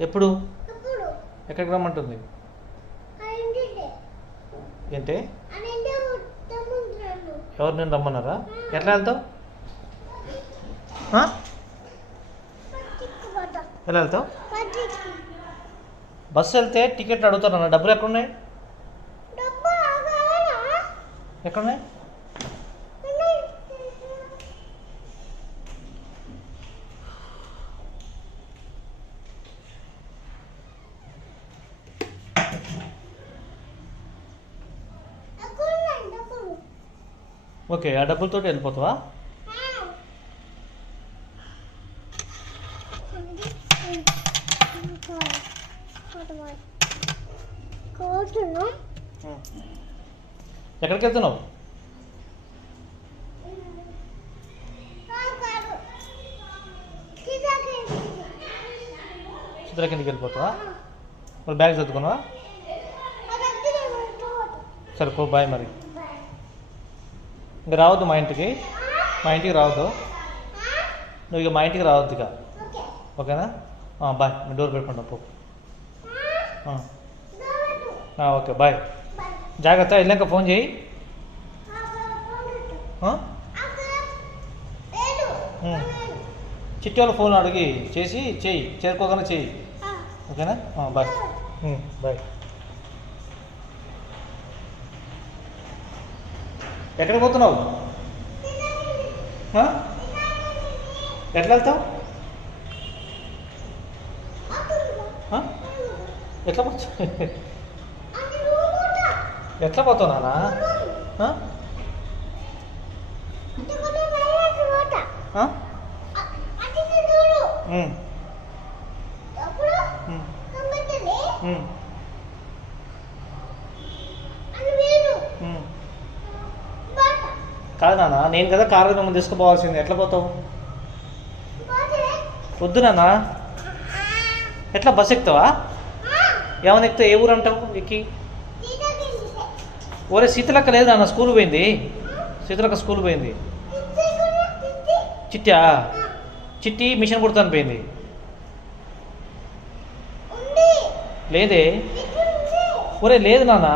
ఎప్పుడు ఎక్కడికి రమ్మంటుంది ఏంటి ఎవరు నేను రమ్మన్నారా ఎట్లా వెళ్తావు ఎలా వెళ్తావు బస్సు వెళ్తే టికెట్ అడుగుతారన్న డబ్బులు ఎక్కడున్నాయి ఎక్కడున్నాయి ఓకే ఆ డబ్బులతో వెళ్ళిపోతావా ఎక్కడికి వెళ్తున్నావు చిత్ర కిందకి వెళ్ళిపోతావా మరి బ్యాగ్ చదువుకున్నావా సరే పో బాయ్ మరి ఇంకా రావద్దు మా ఇంటికి రావద్దు నువ్వు ఇక మా ఇంటికి రావద్దు ఇక ఓకేనా బాయ్ మీ డోర్ పెట్టుకుంటా పో ఓకే బాయ్ జాగ్రత్త వెళ్ళాక ఫోన్ చేయి చిట్టి వాళ్ళ ఫోన్ అడిగి చేయి చేరుకోగానే చెయ్యి ఓకేనా బాయ్ బాయ్ ఎక్కడికి పోతున్నావు ఎట్లా వెళ్తావు ఎట్లా పోతావు నాన్న కాదు నాన్న నేను కదా కారు మిమ్మల్ని తీసుకుపోవాల్సింది ఎట్లా పోతావు వద్దు నాన్న ఎట్లా బస్ ఎక్కుతావా ఏమైనా ఎక్కుతావు ఏ ఊరు అంటావు ఎక్కి ఓరే శీతలక్క లేదు నాన్న స్కూల్ పోయింది శీతలక్క స్కూల్ పోయింది చిట్టి మిషన్ కుడతాను పోయింది లేదే ఒరే లేదు నాన్న